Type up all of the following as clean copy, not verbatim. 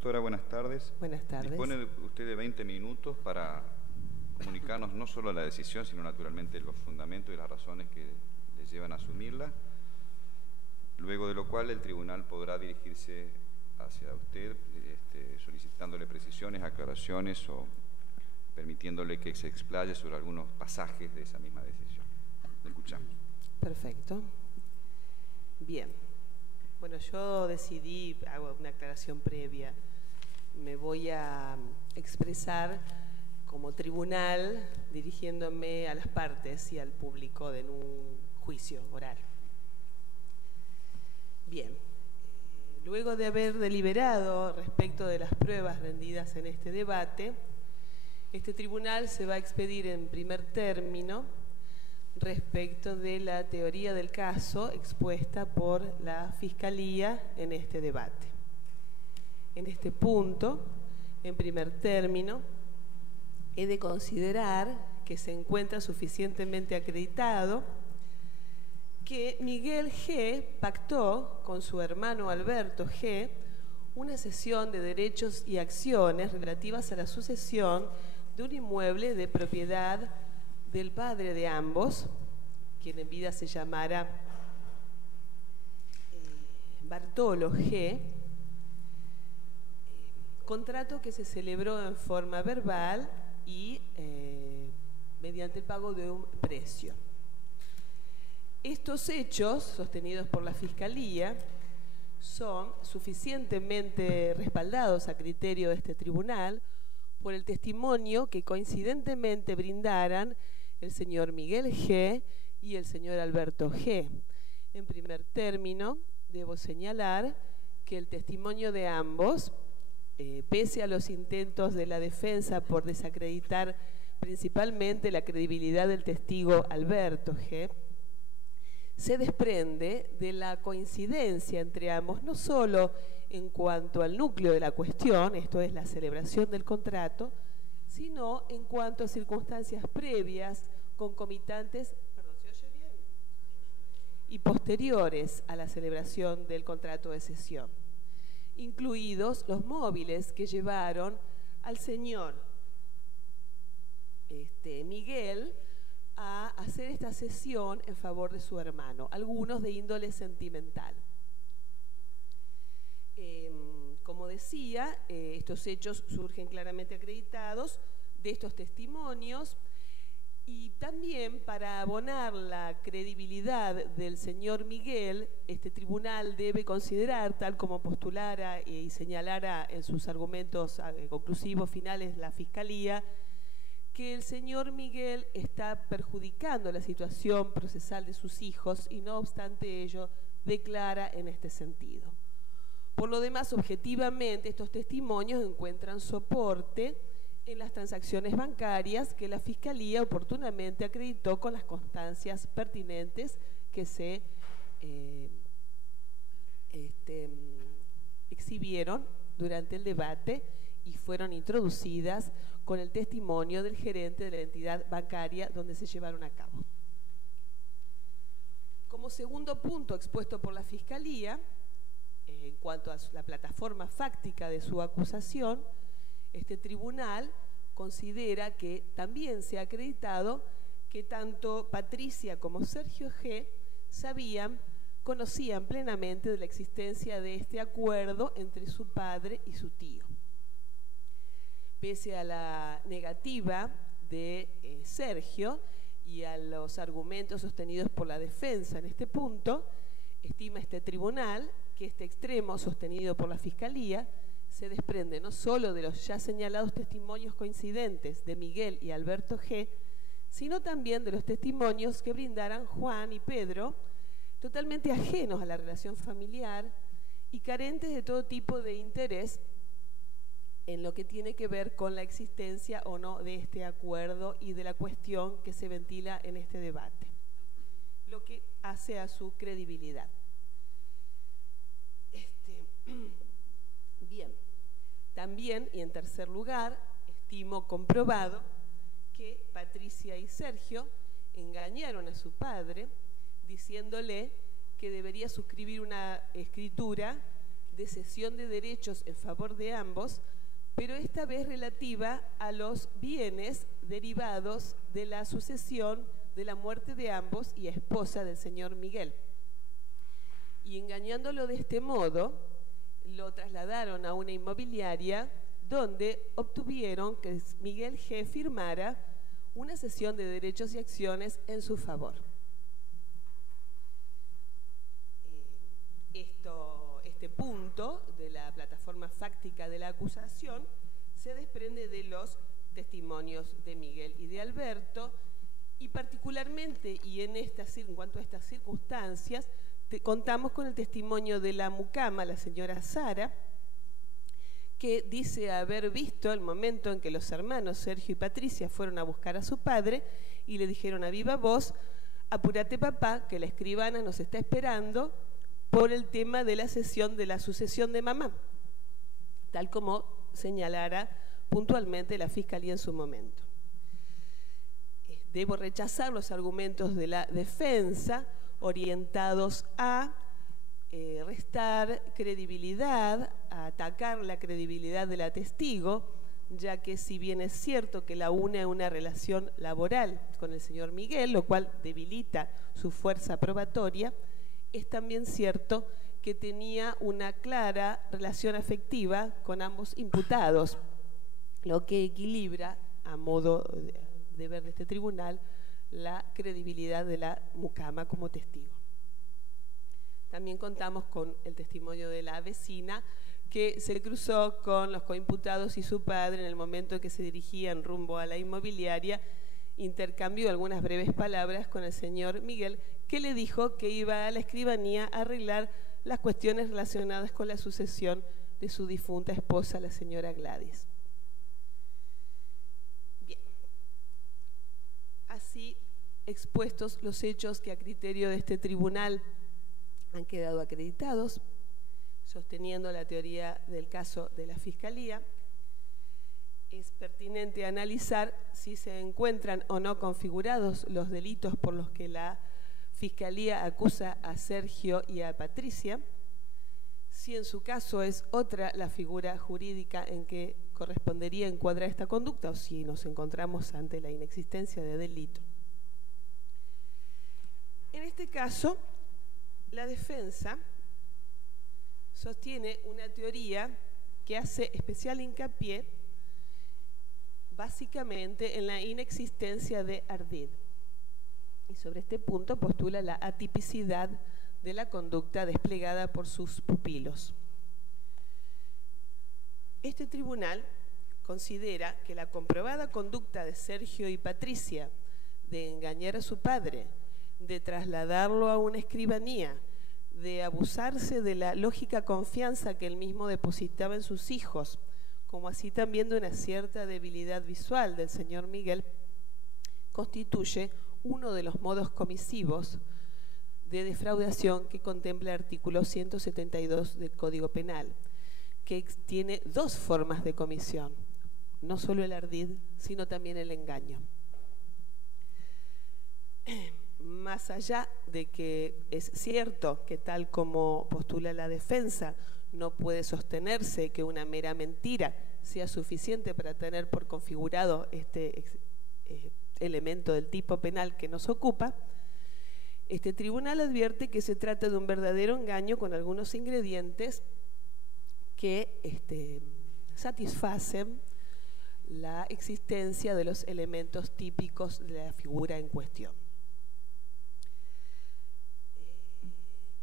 Doctora, buenas tardes. Buenas tardes. Dispone usted de 20 minutos para comunicarnos no solo la decisión, sino naturalmente los fundamentos y las razones que le llevan a asumirla, luego de lo cual el tribunal podrá dirigirse hacia usted solicitándole precisiones, aclaraciones o permitiéndole que se explaye sobre algunos pasajes de esa misma decisión. Le escuchamos. Perfecto. Bien. Bueno, yo decidí, hago una aclaración previa, me voy a expresar como tribunal dirigiéndome a las partes y al público en un juicio oral. Bien, luego de haber deliberado respecto de las pruebas rendidas en este debate, este tribunal se va a expedir en primer término respecto de la teoría del caso expuesta por la Fiscalía en este debate. En este punto, en primer término, he de considerar que se encuentra suficientemente acreditado que Miguel G. pactó con su hermano Alberto G. una cesión de derechos y acciones relativas a la sucesión de un inmueble de propiedad del padre de ambos, quien en vida se llamara Bartolo G., contrato que se celebró en forma verbal y mediante el pago de un precio. Estos hechos, sostenidos por la Fiscalía, son suficientemente respaldados a criterio de este tribunal por el testimonio que coincidentemente brindaran el señor Miguel G. y el señor Alberto G. En primer término, debo señalar que el testimonio de ambos, pese a los intentos de la defensa por desacreditar principalmente la credibilidad del testigo Alberto G., se desprende de la coincidencia entre ambos, no solo en cuanto al núcleo de la cuestión, esto es la celebración del contrato, sino en cuanto a circunstancias previas, concomitantes, ¿se oye bien? Y posteriores a la celebración del contrato de cesión, incluidos los móviles que llevaron al señor Miguel a hacer esta cesión en favor de su hermano, algunos de índole sentimental. Como decía, estos hechos surgen claramente acreditados de estos testimonios y también para abonar la credibilidad del señor Miguel, este tribunal debe considerar, tal como postulara y señalara en sus argumentos conclusivos finales la Fiscalía, que el señor Miguel está perjudicando la situación procesal de sus hijos y no obstante ello declara en este sentido. Por lo demás, objetivamente, estos testimonios encuentran soporte en las transacciones bancarias que la Fiscalía oportunamente acreditó con las constancias pertinentes que se exhibieron durante el debate y fueron introducidas con el testimonio del gerente de la entidad bancaria donde se llevaron a cabo. Como segundo punto expuesto por la Fiscalía, en cuanto a la plataforma fáctica de su acusación, este tribunal considera que también se ha acreditado que tanto Patricia como Sergio G. conocían plenamente de la existencia de este acuerdo entre su padre y su tío. Pese a la negativa de Sergio y a los argumentos sostenidos por la defensa en este punto, estima este tribunal que este extremo sostenido por la Fiscalía se desprende no solo de los ya señalados testimonios coincidentes de Miguel y Alberto G., sino también de los testimonios que brindaran Juan y Pedro, totalmente ajenos a la relación familiar y carentes de todo tipo de interés en lo que tiene que ver con la existencia o no de este acuerdo y de la cuestión que se ventila en este debate, lo que hace a su credibilidad. Bien, también y en tercer lugar, estimo comprobado que Patricia y Sergio engañaron a su padre diciéndole que debería suscribir una escritura de cesión de derechos en favor de ambos, pero esta vez relativa a los bienes derivados de la sucesión de la muerte de ambos y esposa del señor Miguel. Y engañándolo de este modo, lo trasladaron a una inmobiliaria donde obtuvieron que Miguel G. firmara una cesión de derechos y acciones en su favor. Este punto de la plataforma fáctica de la acusación se desprende de los testimonios de Miguel y de Alberto, y particularmente, y en cuanto a estas circunstancias, contamos con el testimonio de la mucama, la señora Sara, que dice haber visto el momento en que los hermanos Sergio y Patricia fueron a buscar a su padre y le dijeron a viva voz: apúrate papá, que la escribana nos está esperando por el tema de la cesión de la sucesión de mamá, tal como señalara puntualmente la Fiscalía en su momento. Debo rechazar los argumentos de la defensa orientados a restar credibilidad, a atacar la credibilidad de la testigo, ya que si bien es cierto que la une a una relación laboral con el señor Miguel, lo cual debilita su fuerza probatoria, es también cierto que tenía una clara relación afectiva con ambos imputados, lo que equilibra, a modo de ver de este tribunal, la credibilidad de la mucama como testigo. También contamos con el testimonio de la vecina, que se cruzó con los coimputados y su padre en el momento en que se dirigían rumbo a la inmobiliaria. Intercambió algunas breves palabras con el señor Miguel, que le dijo que iba a la escribanía a arreglar las cuestiones relacionadas con la sucesión de su difunta esposa, la señora Gladys. Bien. Así expuestos los hechos que a criterio de este tribunal han quedado acreditados, sosteniendo la teoría del caso de la Fiscalía, es pertinente analizar si se encuentran o no configurados los delitos por los que la Fiscalía acusa a Sergio y a Patricia, si en su caso es otra la figura jurídica en que correspondería encuadrar esta conducta, o si nos encontramos ante la inexistencia de delito. En este caso, la defensa sostiene una teoría que hace especial hincapié básicamente en la inexistencia de ardid. Y sobre este punto postula la atipicidad de la conducta desplegada por sus pupilos. Este tribunal considera que la comprobada conducta de Sergio y Patricia de engañar a su padre, de trasladarlo a una escribanía, de abusarse de la lógica confianza que él mismo depositaba en sus hijos, como así también de una cierta debilidad visual del señor Miguel, constituye uno de los modos comisivos de defraudación que contempla el artículo 172 del Código Penal, que tiene dos formas de comisión, no solo el ardid, sino también el engaño. Más allá de que es cierto que, tal como postula la defensa, no puede sostenerse que una mera mentira sea suficiente para tener por configurado este elemento del tipo penal que nos ocupa, este tribunal advierte que se trata de un verdadero engaño con algunos ingredientes que satisfacen la existencia de los elementos típicos de la figura en cuestión.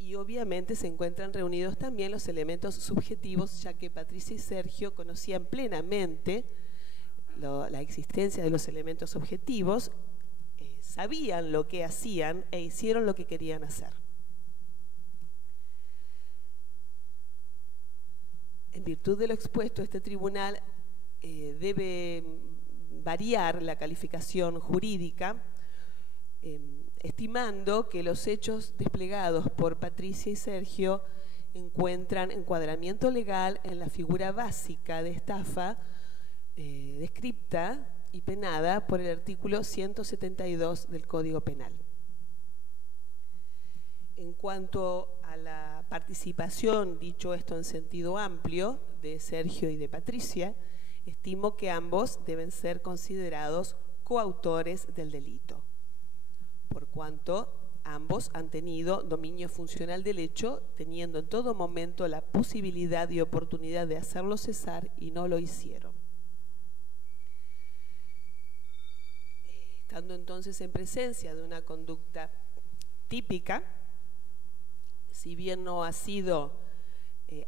Y obviamente se encuentran reunidos también los elementos subjetivos, ya que Patricia y Sergio conocían plenamente la existencia de los elementos objetivos, sabían lo que hacían e hicieron lo que querían hacer. En virtud de lo expuesto, este tribunal debe variar la calificación jurídica, estimando que los hechos desplegados por Patricia y Sergio encuentran encuadramiento legal en la figura básica de estafa descripta y penada por el artículo 172 del Código Penal. En cuanto a la participación, dicho esto en sentido amplio, de Sergio y de Patricia, estimo que ambos deben ser considerados coautores del delito, por cuanto ambos han tenido dominio funcional del hecho, teniendo en todo momento la posibilidad y oportunidad de hacerlo cesar y no lo hicieron. Estando entonces en presencia de una conducta típica, si bien no ha sido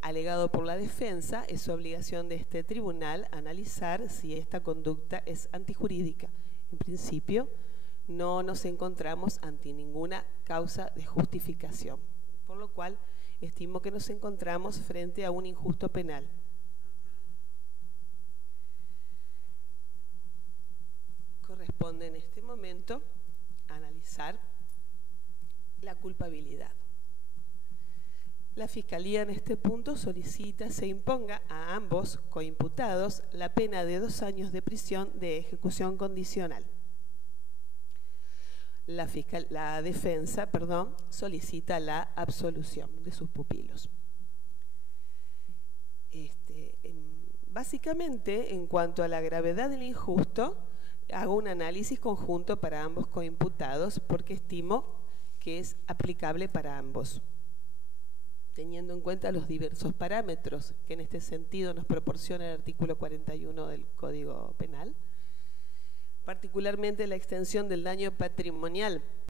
alegado por la defensa, es obligación de este tribunal analizar si esta conducta es antijurídica. En principio, no nos encontramos ante ninguna causa de justificación, por lo cual estimo que nos encontramos frente a un injusto penal. Corresponde en este momento analizar la culpabilidad. La Fiscalía en este punto solicita se imponga a ambos coimputados la pena de 2 años de prisión de ejecución condicional. La defensa, solicita la absolución de sus pupilos. Básicamente, en cuanto a la gravedad del injusto, hago un análisis conjunto para ambos coimputados porque estimo que es aplicable para ambos, teniendo en cuenta los diversos parámetros que en este sentido nos proporciona el artículo 41 del Código Penal, particularmente la extensión del daño patrimonial